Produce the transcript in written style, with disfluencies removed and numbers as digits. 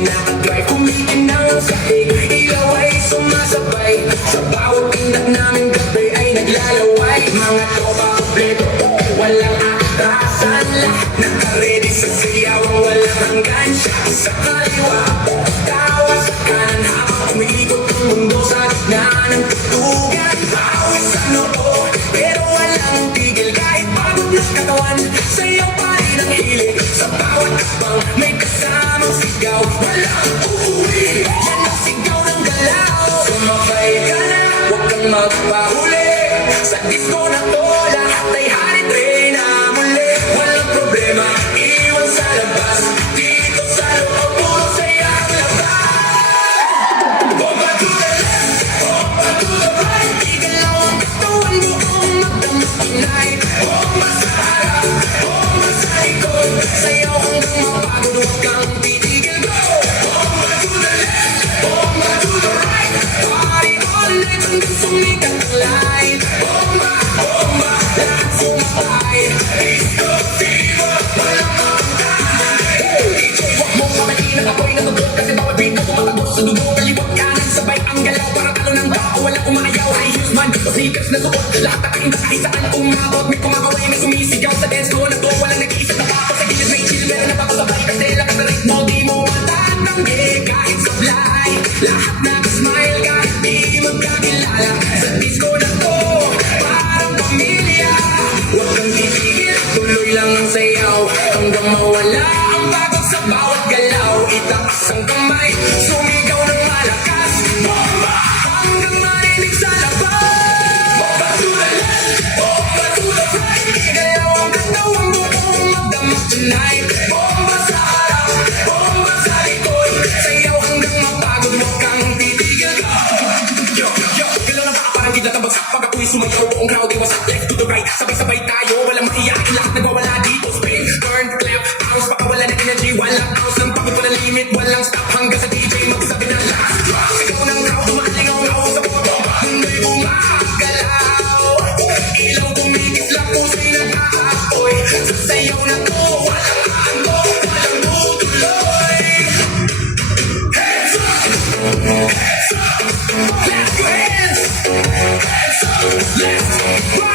pinakagay, kumikinang sa sahig. Ilaw ay sumasabay, sa bawat pinag namin gabi ay naglalaway. Mga tropa kompleto, walang atrasan, lahat naka-ready sa siyawang walang hanggan. Siya sa kaliwa, tawa sa kanan, habang umiikot ang mundo sa gitna ng tutugan. Bawat sa noo, pero walang tigil, kahit pagod na katawan, sayaw pa rin ang hilig. Sa bawat akbang may kasamang sigaw, walang uuwi, yan ang sigaw ng galaw. Sumabay ka na, huwag kang magpahuli, sa disco na to lahat ay hari-train na muli. Walang problema, iwan sa labas, dito sa loob puro saya ang labas. Bomba to the left, bomba to the right, igalaw ang katawan buong magdamag tonight. Bomba sa harap, bomba sa likod, sayaw hanggang mapagod, huwag kang titigil, go! Bomba to the left, bomba to the right, party all night hanggang sumikat ang light. Bomba, bomba, lahat sumakay, disco fever, walang makakay. DJ, huwag mong kamalinan, ako'y natutog kasi bawat beat na tumatagos sa dugo. Kaliwat kanan, sabay ang galaw, para talo ng tao, walang umaayaw. High heels man, o sneakers na suot, lahat nakainda kahit saan umabot. May kumakaway, may sumisigaw sa dance floor na to, walang nag-iisip na pato sa gilid, may chill, meron na papasabay kasi lakas na ritmo, di mo matatanggi kahit sablay. Lahat nag-smile kahit di magkakilala sa disco na to, parang pamilya. Huwag kang titigil, tuloy lang ang sayaw hanggang mawala ang pagod sa bawat galaw. Itaas ang kamay, sumigaw ng malakas, bomba hanggang marinig sa labas. Bomba to the left, bomba to the right, igalaw ang katawang buong magdamag tonight. Bomba sa harap, bomba sa likod, sayaw hanggang mapagod, huwag kang titigil, go! Yo, yo, galaw na baka parang di natabagsak, pag ako'y sumayaw buong crowd ay wasak. Left to the right, sabay-sabay tayo, walang maiyakin, lahat nagwawala dito. Spin, turn, clap, bounce, baka wala na energy, walang ounce ng pagod, walang limit, walang stop hanggang sa DJ magsabi ng last drop. Sigaw ng crowd, tumalingaw-ngaw sa photo, mundo'y gumagalaw. Ilaw kumikis lang, pusa'y nag-aapoy, sa sayaw na to, walang aanto, walang tutuloy. Hands up! Hands up! Clap your hands! Hands up! Let's rock!